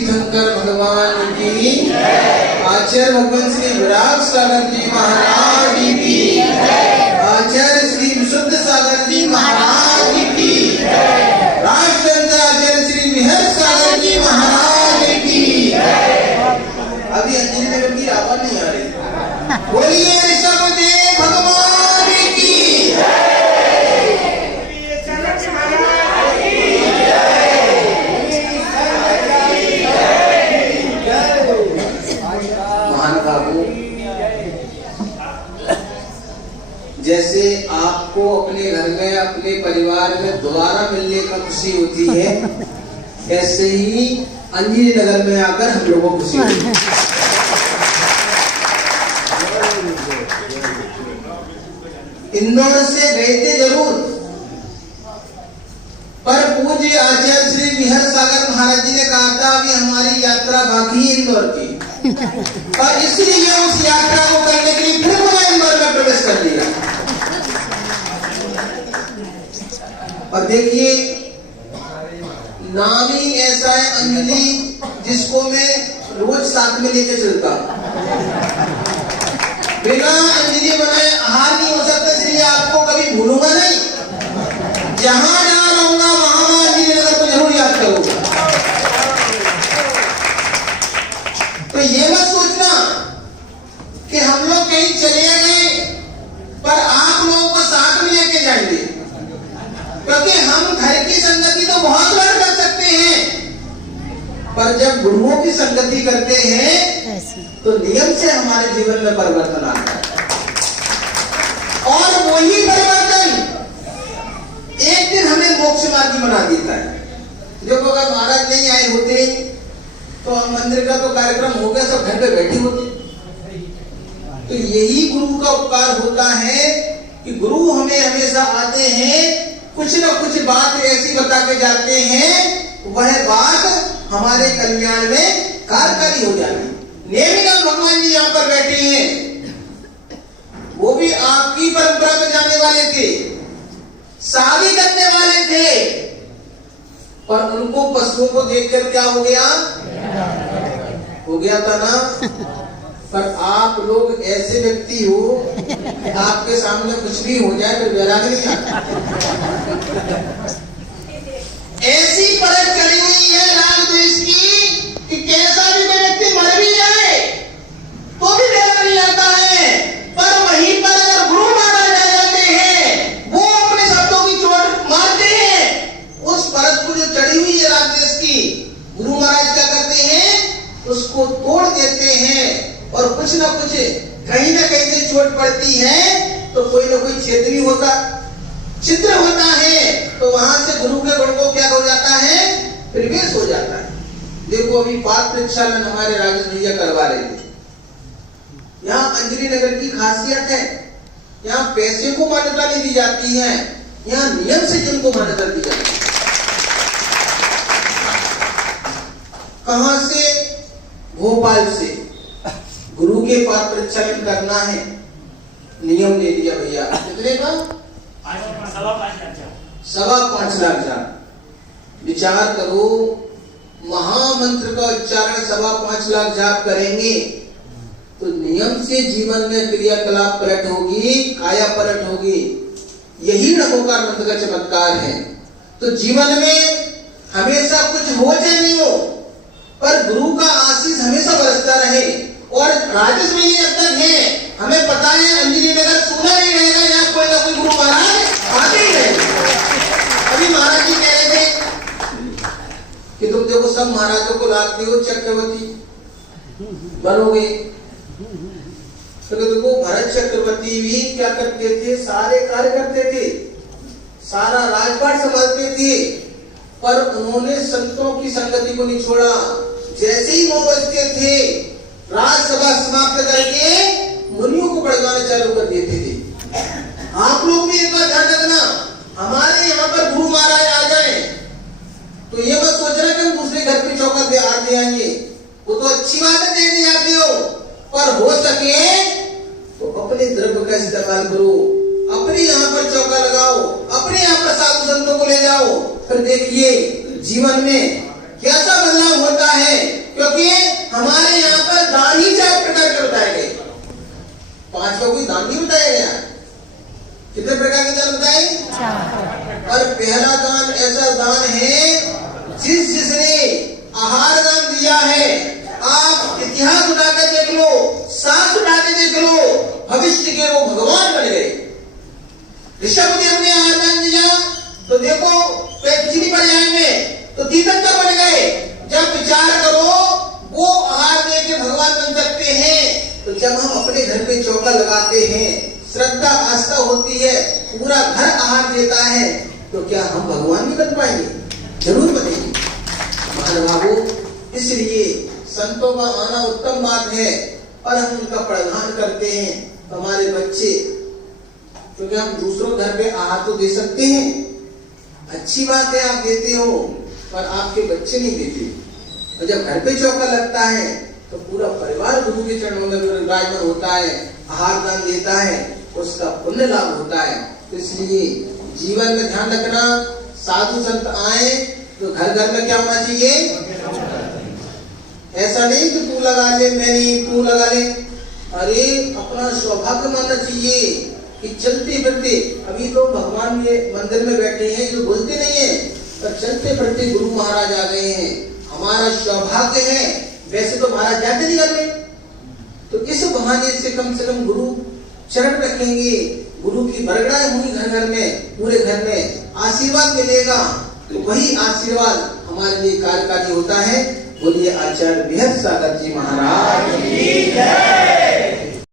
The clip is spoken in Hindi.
तीर्थंकर भगवान की, आचार्य भगवान श्री विराग सागर जी महाराज की, आचार्य श्री विशुद्ध सागर जी महाराज की, राष्ट्रपिता आचार्य श्री मिहर सागर जी महाराज की। अभी अंजलि नगर की आवाज नहीं आ रही। बोलिए ऋषभदेव भगवान की। जैसे आपको अपने घर में अपने परिवार में दोबारा मिलने का खुशी होती है, ऐसे ही अंजलि नगर में आकर हम लोगों को खुशी होती है। इंदौर से गए थे जरूर, पर पूज्य आचार्य श्री मिहर सागर महाराज जी ने कहा था अभी हमारी यात्रा बाकी है इंदौर की, और इसलिए उस यात्रा को करने के लिए फिर मैं इंदौर में प्रवेश कर लिया। और देखिए नाम ही ऐसा है अंजलि, जिसको मैं रोज साथ में लेके चलता। बिना अंजलि बनाए आहार नहीं हो सकता, इसलिए आपको कभी भूलूंगा नहीं। जहां जहां रहूंगा वहां अंजलि नगर को जरूर याद करूंगा। तो ये मत सोचना कि हम लोग कहीं चले गए पर आप लोगों को साथ में लेके जाएंगे, क्योंकि हम घर की संगति तो बहुत बार कर सकते हैं, पर जब गुरुओं की संगति करते हैं तो नियम से हमारे जीवन में परिवर्तन आता है। और वही परिवर्तन एक दिन हमें मोक्ष मार्गी बना देता है। देखो अगर महाराज नहीं आए होते तो हम मंदिर का तो कार्यक्रम हो गया, सब घर पे बैठे होते। तो यही गुरु का उपकार होता है कि गुरु हमें हमेशा आते हैं, कुछ न कुछ बात ऐसी बता के जाते हैं, वह बात हमारे कल्याण में कार्यकारी हो जाती है। नेमिकांत भगवान जी यहाँ पर बैठे हैं, वो भी आपकी परंपरा में जाने वाले थे, शादी करने वाले थे, पर उनको पशुओं को देखकर क्या हो गया था ना। पर आप लोग ऐसे व्यक्ति हो कि आपके सामने कुछ भी हो जाए तो वैराग नहीं आता। ऐसी परख चढ़ी हुई है राग द्वेष की कि कैसा भी कोई व्यक्ति मर भी जाए तो भी वैराग नहीं आता है। पर वहीं पर अगर गुरु महाराज आ जाते हैं, वो अपने शब्दों की चोट मारते हैं। उस परख को जो चढ़ी हुई है राग द्वेष की, गुरु महाराज क्या करते हैं, उसको तोड़ देते हैं। और कुछ न कुछ कहीं ना कहीं से चोट पड़ती है तो कोई ना कोई छिद्र होता है, तो वहां से गुरु के गुण को क्या हो जाता है, प्रवेश हो जाता है। देखो अभी पाठ प्रक्षालन हमारे राजेश भैया करवा रहे थे। यहाँ अंजलि नगर की खासियत है, यहाँ पैसे को मान्यता नहीं दी जाती है, यहाँ नियम से जिनको मान्यता दी जाती है। कहां से? भोपाल से। गुरु के पाठ प्रक्षालन करना है, नियम ले लिया भैया। कितने का? 5.25 लाख। विचार करो, महामंत्र का उच्चारण 5.25 लाख जाप करेंगे तो नियम से जीवन में क्रियाकलाप पलट होगी, काया पलट होगी। यही नमोकार मंत्र का चमत्कार है। तो जीवन में हमेशा कुछ हो चाहे नहीं हो, पर गुरु का आशीष हमेशा बरसता रहे। और राजेश में ये तक है, हमें पता है अंजलि नगर सुना नहीं रहेगा, यहाँ कोई ना कोई गुरु महाराज आते ही रहेगा। अभी महाराज जी कह रहे थे कि तुम देखो सब महाराजों को लाते हो, चक्रवर्ती बनोगे। तो देखो भरत चक्रवर्ती भी क्या करते थे, सारे कार्य करते थे, सारा राजपाट संभालते थे, पर उन्होंने संतों की संगति को नहीं छोड़ा। जैसे ही 9 बजते थे, राजसभा समाप्त करके मुनियों को पढ़वाना चालू कर देते थे। आप लोग भी एक बार ध्यान रखना, हमारे यहाँ पर गुरु महाराज आ जाए तो ये मत सोचना कि हम दूसरे घर पे चौका दे आएंगे। वो तो अच्छी बात है, देने आते हो, पर हो सके तो अपने द्रव्य का इस्तेमाल करो, अपने यहाँ पर चौका लगाओ, अपने यहाँ पर साधु संतों को ले जाओ। फिर देखिए जीवन में कैसा बदलाव होता है। 5 का कोई दान नहीं बताया गया। कितने प्रकार के दान बताए? और पहला दान ऐसा दान है जिसने आहार दान दिया है। आप इतिहास उठाकर देख लो, सांस उठाकर देख लो, भविष्य के वो भगवान बन गए। ऋषभदेव ने आहार दान दिया तो देखो पिछली पर्याय में तो तीर्थंकर बन गए। जब विचार करो वो आहार दे के भगवान बन सकते हैं, तो जब हम अपने घर पे चौका लगाते हैं, श्रद्धा आस्था होती है, पूरा घर आहार देता है, तो क्या हम भगवान भी बन पाएंगे? जरूर बनेंगे महानुभावों। इसलिए संतों का आना उत्तम बात है, और हम उनका प्रदान करते हैं हमारे बच्चे, क्योंकि हम दूसरों घर पे आहार तो दे सकते हैं, अच्छी बात है आप देते हो, पर आपके बच्चे नहीं देते। और जब घर पे चौका लगता है तो पूरा परिवार गुरु के चरणों में विराजमान होता है, आहार दान देता है, उसका पुण्य लाभ होता है। तो इसलिए जीवन में ध्यान रखना, साधु संत आए तो घर घर में क्या होना चाहिए? ऐसा नहीं कि तू लगा ले, मैं नहीं, तू लगा ले। अरे अपना सौभाग्य मानना चाहिए कि चलते फिरते, अभी तो भगवान ये मंदिर में बैठे हैं, जो बोलते नहीं है, पर चलते फिरते गुरु महाराज आ गए हैं, हमारा सौभाग्य है। वैसे तो महाराज जाते नहीं घर में, तो इस बहाने से कम गुरु चरण रखेंगे, गुरु की बरगड़ाई हुई घर घर में, पूरे घर में आशीर्वाद मिलेगा, तो वही आशीर्वाद हमारे लिए कार्यकारी होता है। बोलिए आचार्य बृहत सागर जी महाराज की जय।